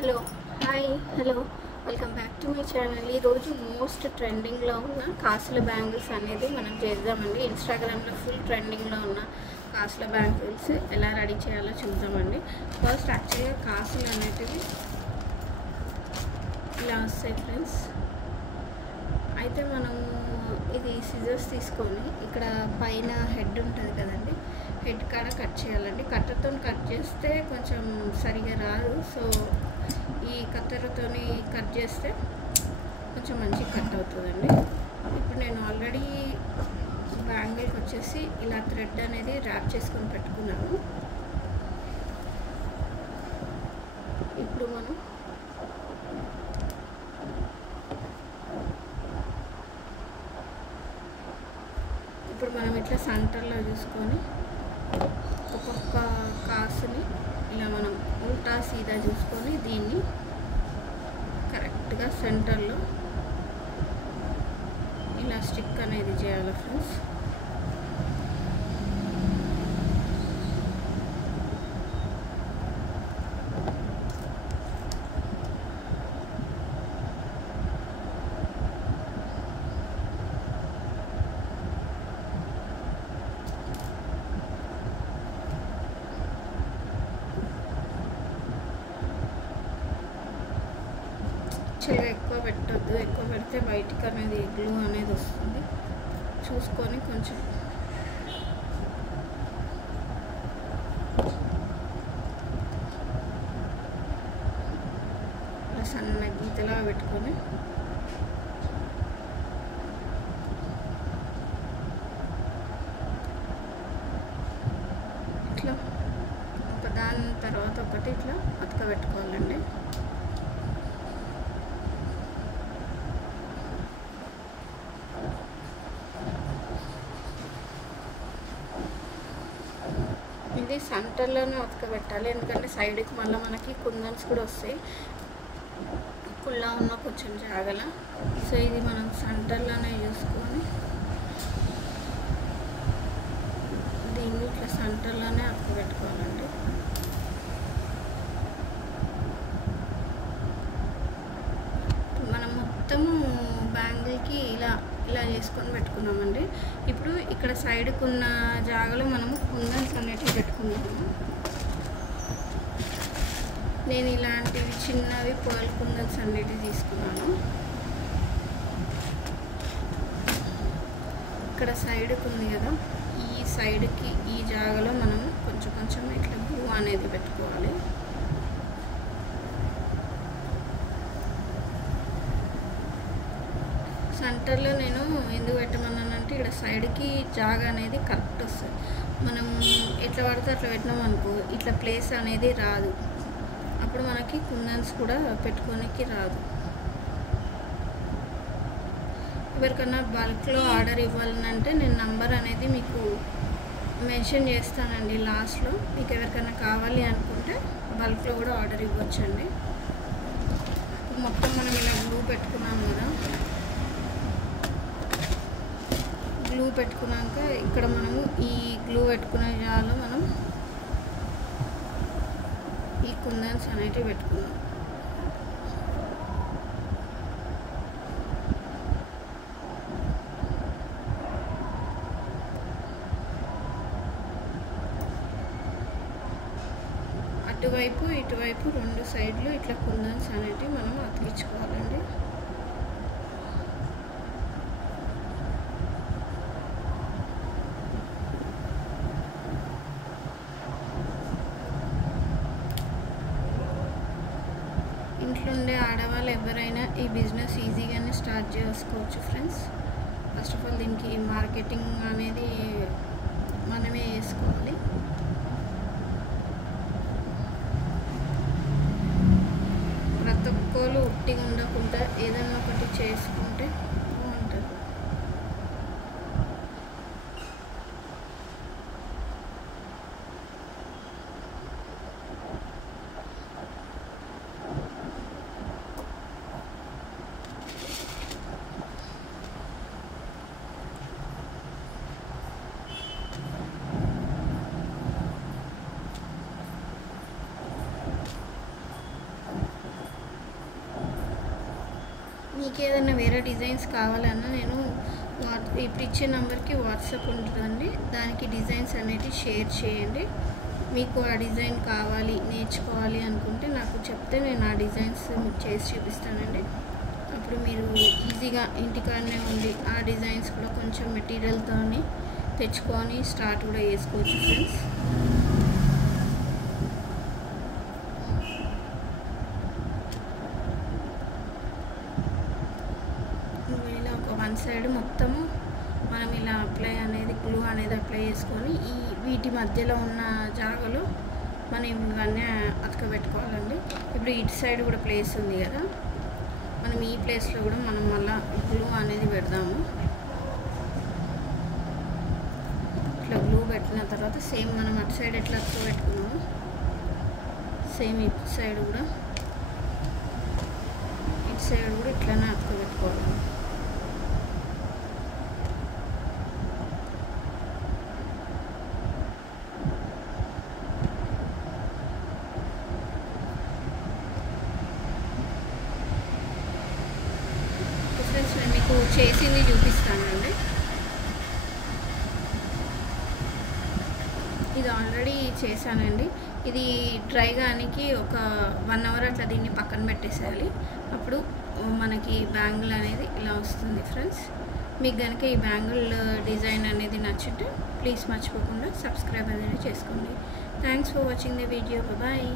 Hello hi hello welcome back to my channel. ఈరోజు most ట్రెండింగ్లో ఉన్న కాసుల బ్యాంగిల్స్ అనేది మనం చేద్దామండి. ఇన్స్టాగ్రామ్లో ఫుల్ ట్రెండింగ్లో ఉన్న కాసుల బ్యాంగిల్స్ ఎలా రెడీ చేయాలో చూద్దామండి. ఫస్ట్ యాక్చువల్గా కాసులు అనేటివి ఇలా వస్తాయి ఫ్రెండ్స్. అయితే మనము ఇది సిజర్స్ తీసుకొని ఇక్కడ పైన హెడ్ ఉంటుంది కదండి, హెడ్ కాడ కట్ చేయాలండి. కట్టర్తో కట్ చేస్తే కొంచెం సరిగా రాదు, సో ఈ కత్తెరతో కట్ చేస్తే కొంచెం మంచిగా కట్ అవుతుందండి. ఇప్పుడు నేను ఆల్రెడీ బ్యాంగిల్కి వచ్చేసి ఇలా థ్రెడ్ అనేది ర్యాప్ చేసుకొని పెట్టుకున్నాను. ఇప్పుడు మనం ఇట్లా సెంటర్లో చూసుకొని ఒక్కొక్క కాసుని ఇలా మనం ఉల్టా సీదా చూసుకొని దీన్ని కరెక్ట్గా సెంటర్లో ఇలా స్టిక్ అనేది చేయాలి ఫ్రెండ్స్. ఎక్కువ పెట్టద్దు, ఎక్కువ పెడితే బయటికి అనేది గ్లూ అనేది వస్తుంది. చూసుకొని కొంచెం సన్న గీతలా పెట్టుకొని ఇట్లా ఒక దాని తర్వాత ఒకటి ఇట్లా అతక పెట్టుకోవాలండి. ఇది సెంటర్లోనే అతక పెట్టాలి, ఎందుకంటే సైడ్కి మళ్ళీ మనకి కుందన్స్ కూడా వస్తాయి కుల్లా ఉన్న కొంచెం జాగల. సో ఇది మనం సెంటర్లోనే చూసుకొని దీన్ని ఇట్లా సెంటర్లోనే అతక పెట్టుకోవాలండి. మనం మొత్తము బ్యాంగిల్కి ఇలా ఇలా చేసుకొని పెట్టుకున్నామండి. ఇప్పుడు ఇక్కడ సైడ్కి ఉన్న జాగలో మనము కుందన్స్ అనేటివి పెట్టుకున్నాము. నేను ఇలాంటివి చిన్నవి పర్ల్ కుందన్స్ అనేటివి తీసుకున్నాను. ఇక్కడ సైడ్కి ఉంది కదా, ఈ సైడ్కి ఈ జాగలో మనము కొంచెం కొంచెం ఇట్లా గ్లూ అనేది పెట్టుకోవాలి. సెంటర్లో నేను ఎందుకు పెట్టమన్నానంటే ఇక్కడ సైడ్కి జాగా అనేది కరెక్ట్ వస్తుంది. మనం ఎట్లా పడితే అట్లా పెట్టినాం అనుకో ఇట్లా ప్లేస్ అనేది రాదు, అప్పుడు మనకి కుందన్స్ కూడా పెట్టుకోనికి రాదు. ఎవరికన్నా బల్క్లో ఆర్డర్ ఇవ్వాలంటే నేను నంబర్ అనేది మీకు మెన్షన్ చేస్తానండి లాస్ట్లో. మీకు ఎవరికైనా కావాలి అనుకుంటే బల్క్లో కూడా ఆర్డర్ ఇవ్వచ్చండి. మొత్తం మనం ఇలా గ్లూ పెట్టుకున్నాం కదా, గ్లూ పెట్టుకున్నాక ఇక్కడ మనము ఈ గ్లూ పెట్టుకునే జాలో మనం ఈ కుందన్స్ అనేటివి పెట్టుకున్నాం. అటువైపు ఇటువైపు రెండు సైడ్లు ఇట్లా కుందన్స్ అనేటివి మనం అతికించుకోవాలండి. ఇంట్లో ఉండే ఆడవాళ్ళు ఎవరైనా ఈ బిజినెస్ ఈజీగానే స్టార్ట్ చేసుకోవచ్చు ఫ్రెండ్స్. ఫస్ట్ ఆఫ్ ఆల్ దీనికి మార్కెటింగ్ అనేది మనమే చేసుకోవాలి. ప్రతి ఒక్కరు ఉట్టిగా ఉండకుండా ఏదన్నా ఒకటి చేసుకుంటే బాగుంటుంది. మీకు ఏదైనా వేరే డిజైన్స్ కావాలన్నా నేను ఇప్పుడు ఇచ్చే నెంబర్కి వాట్సాప్ ఉంటుందండి, దానికి డిజైన్స్ అనేవి షేర్ చేయండి. మీకు ఆ డిజైన్ కావాలి నేర్చుకోవాలి అనుకుంటే నాకు చెప్తే నేను ఆ డిజైన్స్ మీకు చేసి చూపిస్తానండి. అప్పుడు మీరు ఈజీగా ఇంటికాడనే ఉండి ఆ డిజైన్స్ కూడా కొంచెం మెటీరియల్తో తెచ్చుకొని స్టార్ట్ కూడా చేసుకోవచ్చు ఫ్రెండ్స్. ఇలా ఒక వన్ సైడ్ మొత్తము మనం ఇలా గ్లూ అనేది అప్లై చేసుకొని వీటి మధ్యలో ఉన్న జాగాలో మనం ఇవన్నీ అతకబెట్టుకోవాలండి. ఇప్పుడు ఇటు సైడ్ కూడా ప్లేస్ ఉంది కదా, మనం ఈ ప్లేస్లో కూడా మనం మళ్ళీ గ్లూ అనేది పెడదాము. ఇట్లా గ్లూ పెట్టిన తర్వాత సేమ్ మనం అటు సైడ్ ఎట్లా అతకబెట్టుకున్నాము సేమ్ ఇటు సైడ్ కూడా ఇట్లానే అతకబెట్టుకోవాలి. నేను మీకు చేసింది చూపిస్తానండి. ఇది ఆల్రెడీ చేశానండి. ఇది డ్రై గానికి ఒక 1 అవర్ అట్లా దీన్ని పక్కన పెట్టేసేయాలి. అప్పుడు మనకి బ్యాంగిల్ అనేది ఇలా వస్తుంది ఫ్రెండ్స్. మీకు కనుక ఈ బ్యాంగిల్ డిజైన్ అనేది నచ్చితే ప్లీజ్ మర్చిపోకుండా సబ్స్క్రైబ్ అనేది చేసుకోండి. Thanks for watching the video. Bye.